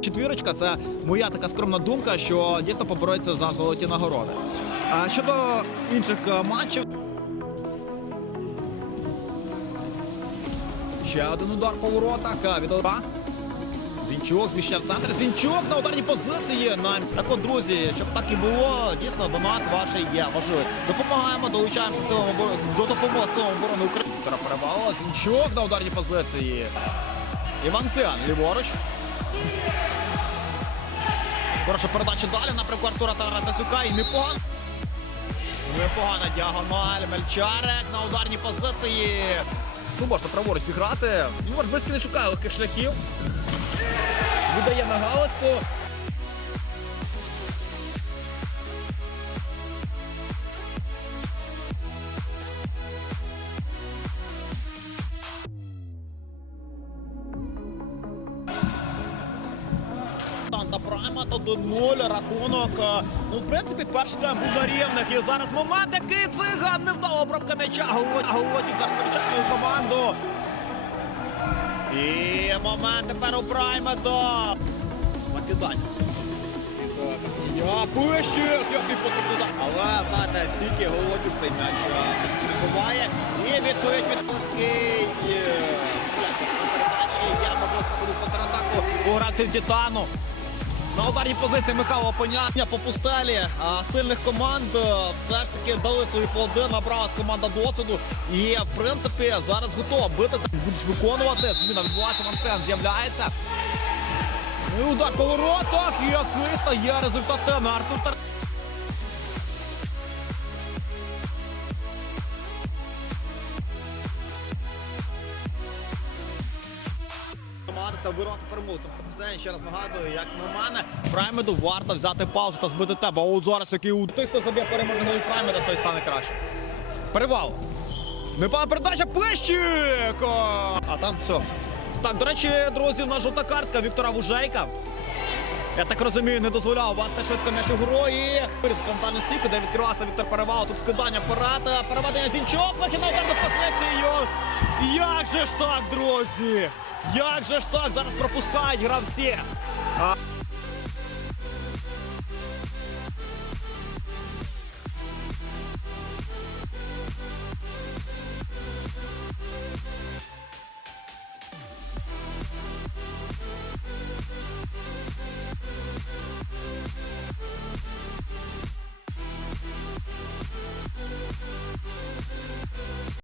Четвірочка це моя така скромна думка, що дійсно побореться за золоті нагороди. А щодо інших е, матчів. Ще один удар по воротах е, від Олега. Зінчук зміщав центр. Зінчук на ударній позиції. На так от, друзі, щоб так і було, дійсно донат ваш є важливий. Допомагаємо, долучаємося силам оборони до допомоги силам оборони України. Віктора Зінчук на ударній позиції. Іван Циан ліворуч. Хороша передача далі напрямку Артура Таратасюка і непогано. Непогана діагональ. Мельчарик на ударній позиції. Ну, можна праворуч зіграти. Ну, Морбицький не шукає легких шляхів. Видає на галочку. Танта Прайма то до нуль рахунок. Е, Ну, в принципі, перший тайм був на рівних. І зараз момент, який циган не вдала обробка м'яча. Зараз виручає свою команду. І момент тепер у Прайма до закидання. Я пищик, який потужний. Але, знаєте, стільки голодів цей м'яч е, буває. І відповідь від Плоский. Я можу сказати контратаку у гравців Титану. На ударній позиції Михайло Понятня по пустелі сильних команд е, все ж таки дали свої плоди, набралась команда досвіду. І в принципі зараз готова битися. Будуть виконувати. Зміна відбулася, Мансен з'являється. І удар по воротах, який стає результативний Артур Тар... намагатися вирвати перемогу. Це ще раз нагадую, як на мене, Праймеду варто взяти паузу та збити тебе. А от зараз який у тих, хто заб'є перемогу гол Праймеда, той стане краще. Перевал. Непогана передача Пищик! А там все. Так, до речі, друзі, в нас жовта картка Віктора Вужейка. Я так розумію, не дозволяв вас те швидко м'яч у гру і спонтанну стійку, де відкривався Віктор Перевал. Тут вкидання парата, переведення зінчок, вихід на удар до позиції. Як же ж так, друзі? Як же ж так? Зараз пропускають гравці. А...